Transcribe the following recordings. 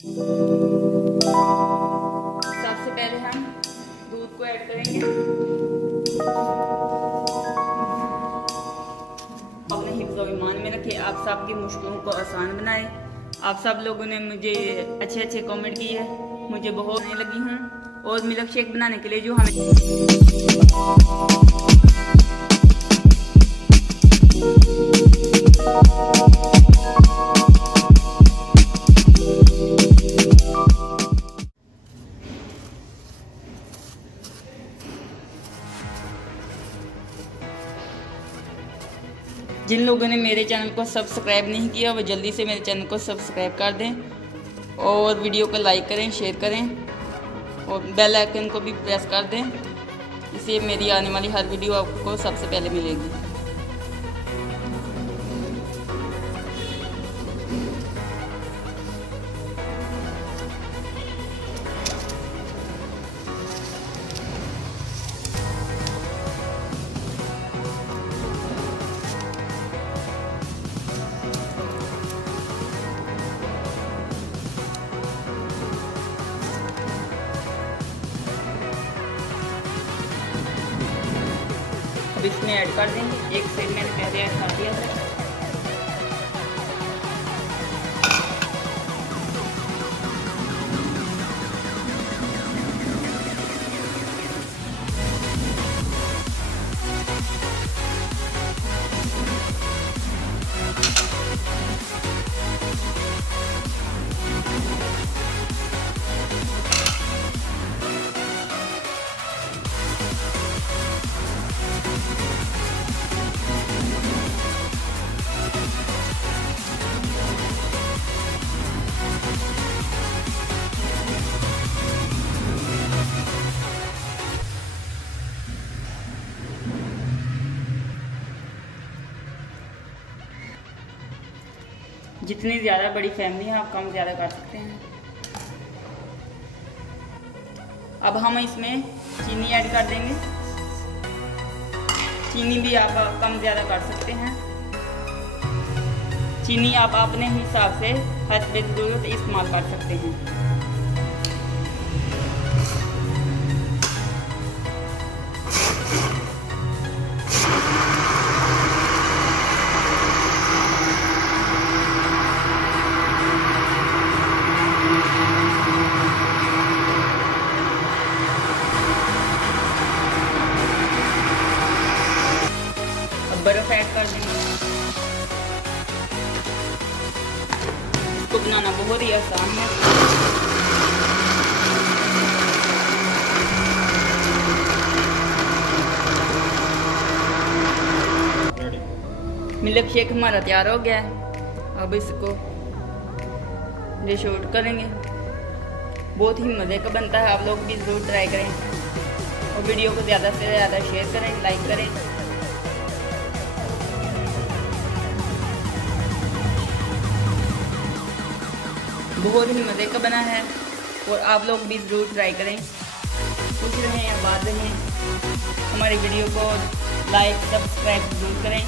सबसे पहले हम दूध को ऐड करेंगे। अपने हिफ्ज़ और ईमान में रखे, आप सबकी मुश्किलों को आसान बनाए। आप सब लोगों ने मुझे अच्छे अच्छे कमेंट किए, मुझे बहुत अच्छी लगी हूँ। और मिल्क शेक बनाने के लिए जो हमें जिन लोगों ने मेरे चैनल को सब्सक्राइब नहीं किया वो जल्दी से मेरे चैनल को सब्सक्राइब कर दें और वीडियो को लाइक करें, शेयर करें और बेल आइकन को भी प्रेस कर दें। इससे मेरी आने वाली हर वीडियो आपको सबसे पहले मिलेगी। अब इसमें ऐड कर देंगे, एक सेब मैंने पहले ऐड कर दिया था। जितनी ज़्यादा बड़ी फैमिली है आप कम ज़्यादा कर सकते हैं। अब हम इसमें चीनी ऐड कर देंगे। चीनी भी आप कम ज़्यादा कर सकते हैं। चीनी आप अपने हिसाब से हस्बे ज़रूरत इस्तेमाल कर सकते हैं। बर्फ ऐड कर देंगे। इसको बनाना बहुत ही आसान है। मिल्क शेक हमारा तैयार हो गया है। अब इसको डिश आउट करेंगे। बहुत ही मज़े का बनता है, आप लोग भी ज़रूर ट्राई करें और वीडियो को ज़्यादा से ज़्यादा शेयर करें, लाइक करें। बहुत ही मज़े का बना है और आप लोग भी ज़रूर ट्राई करें। खुश रहें या बाद रहें, हमारी वीडियो को लाइक सब्सक्राइब ज़रूर करें,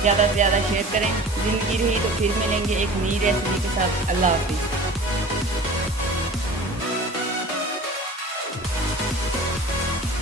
ज़्यादा से ज़्यादा शेयर करें। ज़िंदगी रही तो फिर मिलेंगे एक नई रेसिपी के साथ। अल्लाह हाफिज़।